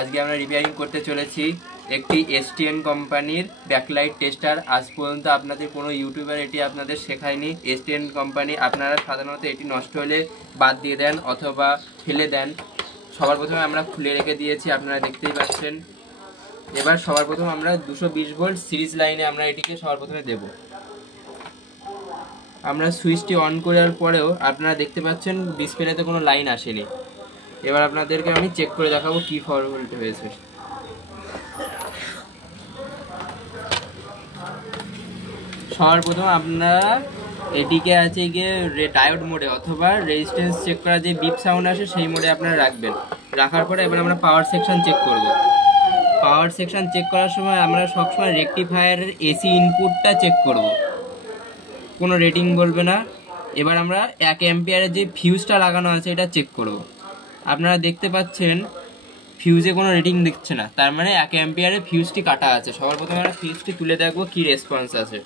আজকে আমরা রিপেয়ারিং করতে চলেছি একটি এসটিএন কোম্পানির ব্যাকলাইট টেস্টার। আজ পর্যন্ত আপনাদের কোনো ইউটিউবার এটি আপনাদের শেখায়নি। এসটিএন কোম্পানি আপনারা সাধারণত এটি নষ্ট হলে বাদ দিয়ে দেন অথবা ফেলে দেন। সবার প্রথমে আমরা খুলে রেখে দিয়েছি, আপনারা দেখতেই পাচ্ছেন। এবার সবার প্রথমে আমরা 220 ভোল্ট সিরিজ লাইনে আমরা এটিকে সবার প্রথমে দেব। আমরা সুইচটি অন করার পরেও আপনারা দেখতে পাচ্ছেন ডিসপ্লেতে কোনো লাইন আসেনি। এবার আপনাদেরকে আমি চেক করে দেখাবো কি ফল্ট হয়েছে। সবার প্রথম আপনারা এটিকে আছে গিয়ে ডায়োড মোডে অথবা রেজিস্ট্যান্স চেক করা যে বিপ সাউন্ড আসে সেই মোডে আপনারা রাখবেন। রাখার পরে এবার আমরা পাওয়ার সেকশন চেক করব। পাওয়ার সেকশন চেক করার সময় আমরা সবসময় রেকটিফায়ারের এসি ইনপুটটা চেক করব, কোনো রেটিং বলবে না। এবার আমরা 1 অ্যাম্পিয়ারের যে ফিউজটা লাগানো আছে এটা চেক করব। আপনারা দেখতে পাচ্ছেন ফিউজে কোনো রেটিং দিচ্ছে না, তার মানে 1 অ্যাম্পিয়ারে ফিউজটি কাটা আছে। সবার প্রথমে আমরা ফিউজটি তুলে দেখবো কি রেসপন্স আছে।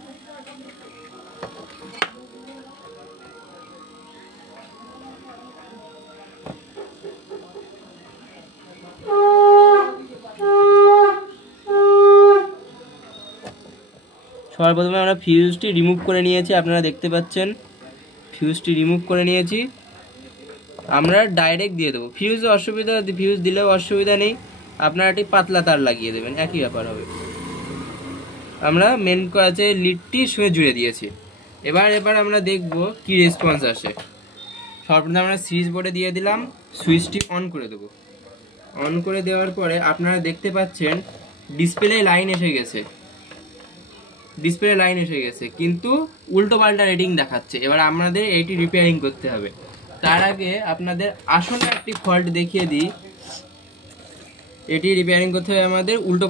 সবার প্রথমে আমরা ফিউজটি রিমুভ করে নিয়েছি, আপনারা দেখতে পাচ্ছেন ফিউজটি রিমুভ করে নিয়েছি। আমরা ডাইরেক্ট দিয়ে দেবো। ফিউজ দিলেও অসুবিধা নেই, আপনারা একটি পাতলা তার লাগিয়ে দেবেন, একই ব্যাপার হবে। আমরা মেন কাছে লিডটি শুয়ে জুড়ে দিয়েছি। এবার আমরা দেখব কি রেসপন্স আসে। সর্বপ্রথম আমরা সিরিজ বোর্ডে দিয়ে দিলাম, সুইচটি অন করে দেবো। অন করে দেওয়ার পরে আপনারা দেখতে পাচ্ছেন ডিসপ্লে লাইন এসে গেছে, কিন্তু উল্টো পাল্টা রেটিং দেখাচ্ছে। এবার আমাদের এইটি রিপেয়ারিং করতে হবে। তার আগে আপনাদের আসলে একটি ফল্ট দেখিয়ে দিই। এটি রিপেয়ারিং করতে হবে আমাদের উল্টো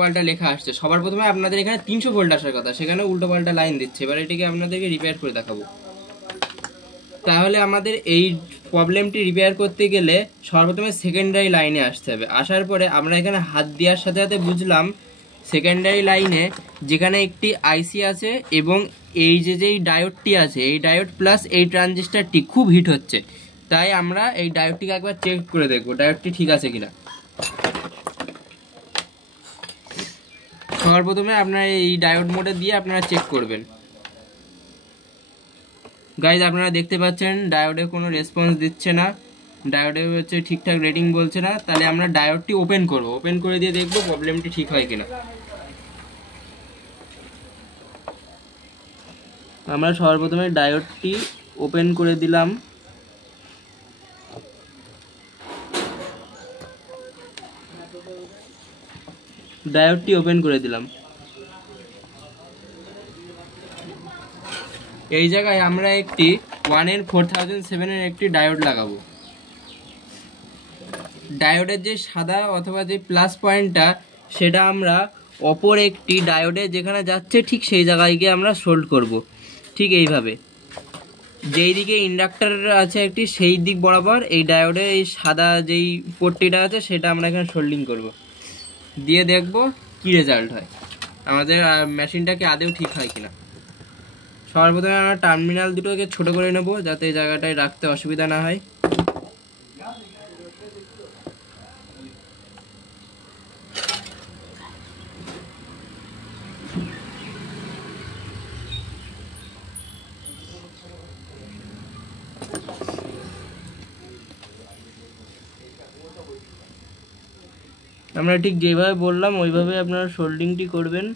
পাল্টা লেখা আসছে। সবার প্রথমে আপনাদের এখানে 300 ভোল্ট আসার কথা, সেখানে উল্টো পাল্টা লাইন দিচ্ছে। এবার এটিকে আপনাদেরকে রিপেয়ার করে দেখাবো। তাহলে আমাদের এই প্রবলেমটি রিপেয়ার করতে গেলে সর্বপ্রথমে সেকেন্ডারি লাইনে আসতে হবে। আসার পরে আমরা এখানে হাত দেওয়ার সাথে সাথে বুঝলাম সেকেন্ডারি লাইনে যেখানে একটি আইসি আছে এবং এই যেই ডায়োডটি আছে, এই ডায়োড প্লাস এই ট্রানজিস্টারটি খুব হিট হচ্ছে। তাই আমরা এই ডায়োডটিকে একবার চেক করে দেখবো ডায়োডটি ঠিক আছে কিনা। সবার প্রথমে আপনারা এই ডায়োড মোডে দিয়ে আপনারা চেক করবেন। গাইজ আপনারা দেখতে পাচ্ছেন ডায়োডে কোনো রেসপন্স দিচ্ছে না, ডায়োডে হচ্ছে ঠিকঠাক রেটিং বলছে না। তাহলে আমরা ডায়োডটি ওপেন করব, ওপেন করে দিয়ে দেখবো প্রবলেমটি ঠিক হয় কিনা। আমরা সবার প্রথমে ডায়োডটি ওপেন করে দিলাম। এই জায়গায় আমরা একটি 1N4007 এর একটি ডায়োড লাগাবো। ডায়োডের যে সাদা অথবা যে প্লাস পয়েন্টটা সেটা আমরা অপর একটি ডায়োডে যেখানে যাচ্ছে ঠিক সেই জায়গায় গিয়ে আমরা সোল্ড করব। ঠিক এইভাবে যেই দিকে ইন্ডাক্টর আছে একটি সেই দিক বরাবর এই ডায়োডে এই সাদা যেই পট্টিটা আছে সেটা আমরা এখানে সোল্ডিং করব। দিয়ে দেখব কি রেজাল্ট হয়, আমাদের মেশিনটাকে আদেও ঠিক হয় কিনা। সবার প্রথমে আমরা টার্মিনাল দুটোকে ছোট করে নেব যাতে এই জায়গাটায় রাখতে অসুবিধা না হয়। আমরা ঠিক যেভাবে বললাম ওইভাবে আপনারা সোল্ডিংটি করবেন।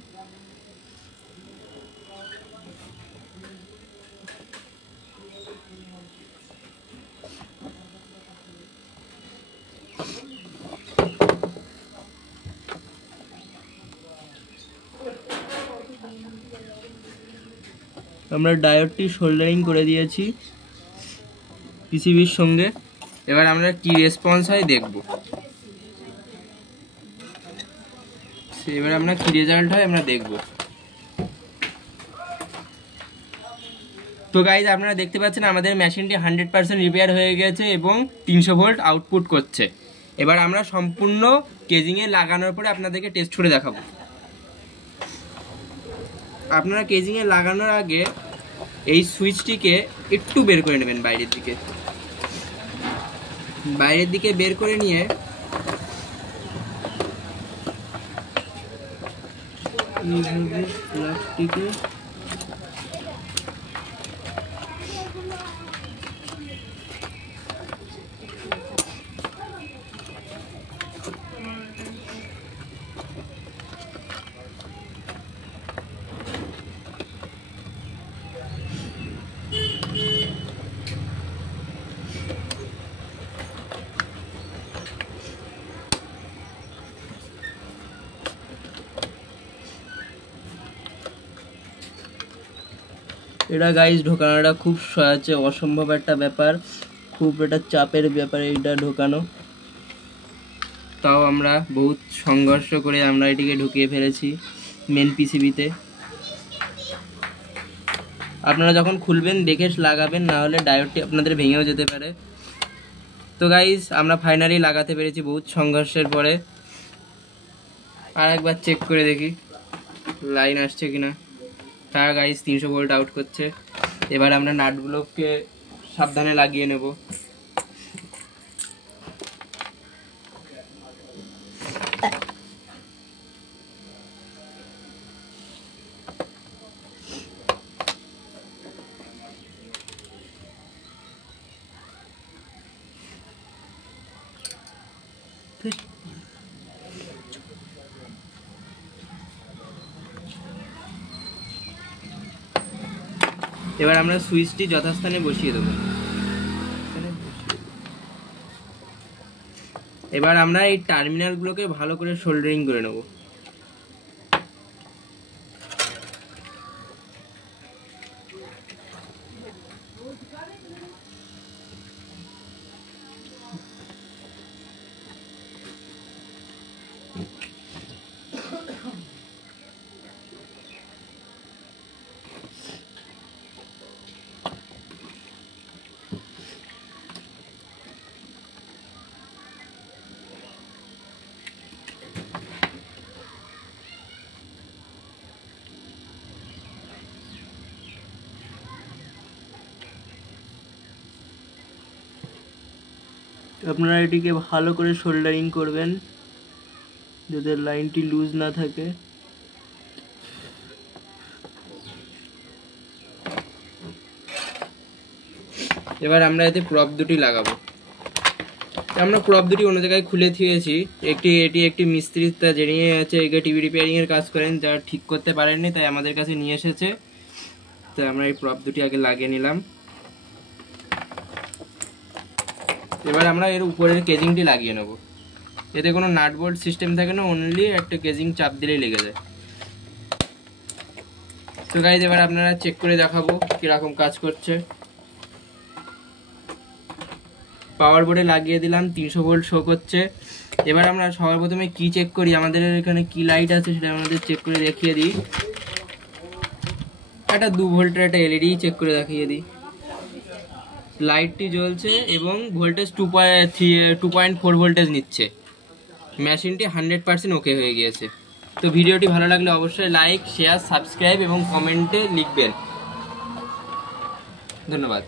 আমরা ডায়োডটি সোল্ডারিং করে দিয়েছি পিসিবির সঙ্গে। এবার আমরা কি রেসপন্স হয় দেখব। এবার আমরা কি রেজাল্ট হয় আমরা দেখব। তো গাইজ আপনারা দেখতে পাচ্ছেন আমাদের মেশিনটি 100% রিপেয়ার হয়ে গেছে এবং 300 ভোল্ট আউটপুট করছে। এবার আমরা সম্পূর্ণ কেজিংয়ে লাগানোর পরে আপনাদেরকে টেস্ট করে দেখাবো। আপনারা কেজিংয়ে লাগানোর আগে এই সুইচটিকে একটু বের করে নেবেন বাইরের দিকে, বের করে নিয়ে এইভাবে প্লাগটিকে এটা গাইস ঢোকানোটা খুব সহজে অসম্ভব একটা ব্যাপার, খুব এটা চাপের ব্যাপার এইটা ঢোকানো। তাও আমরা বহুত সংঘর্ষ করে আমরা এটিকে ঢুকিয়ে ফেলেছি মেন পিসিবিতে। আপনারা যখন খুলবেন দেখে লাগাবেন, না হলে ডায়োডটি আপনাদের ভেঙেও যেতে পারে। তো গাইস আমরা ফাইনালি লাগাতে পেরেছি বহুত সংঘর্ষের পরে। আর একবার চেক করে দেখি লাইন আসছে কিনা। হ্যাঁ গাইস 300 ভোল্ট আউট করছে। এবার আমরা নাটগুলোকে সাবধানে লাগিয়ে নেব। এবার আমরা সুইচটি যথাস্থানে বসিয়ে দেব। এবার আমরা এই টার্মিনালগুলোকে ভালো করে সোল্ডারিং করে নেব। আপনারা এটিকে ভালো করে সোল্ডারিং করবেন যাতে লাইনটি লুজ না থাকে। এবার আমরা এতে প্রপ দুটি লাগাবো। আমরা প্রপ দুটি অন্য জায়গায় খুলে দিয়েছি। এটি একটি মিস্ত্রি যিনি আছে টিভি রিপেয়ারিং এর কাজ করেন, যা ঠিক করতে পারেননি তাই আমাদের কাছে নিয়ে এসেছে। তো আমরা এই প্রপ দুটি আগে লাগিয়ে নিলাম। এবার আমরা এর উপরের কেজিংটি লাগিয়ে নেব। এতে কোনো নাট বোল্ট সিস্টেম থাকে না, অনলি একটা কেজিং চাপ দিলেই লেগে যায়। তো গাইজ এবার আপনারা চেক করে দেখাবো কিরকম কাজ করছে। পাওয়ার বোর্ডে লাগিয়ে দিলাম, 300 ভোল্ট শো করছে। এবার আমরা সবার প্রথমে কি চেক করি, আমাদের এখানে কি লাইট আছে সেটা আমাদের চেক করে দেখিয়ে দিই। একটা 2 ভোল্টের একটা এলইডি চেক করে দেখিয়ে দিই। লাইটটি জ্বলছে এবং ভোল্টেজ 2.4 ভোল্টেজ নিচ্ছে। মেশিনটি 100% ওকে হয়ে গিয়েছে। তো ভিডিওটি ভালো লাগলে অবশ্যই লাইক, শেয়ার, সাবস্ক্রাইব এবং কমেন্টে লিখবেন। ধন্যবাদ।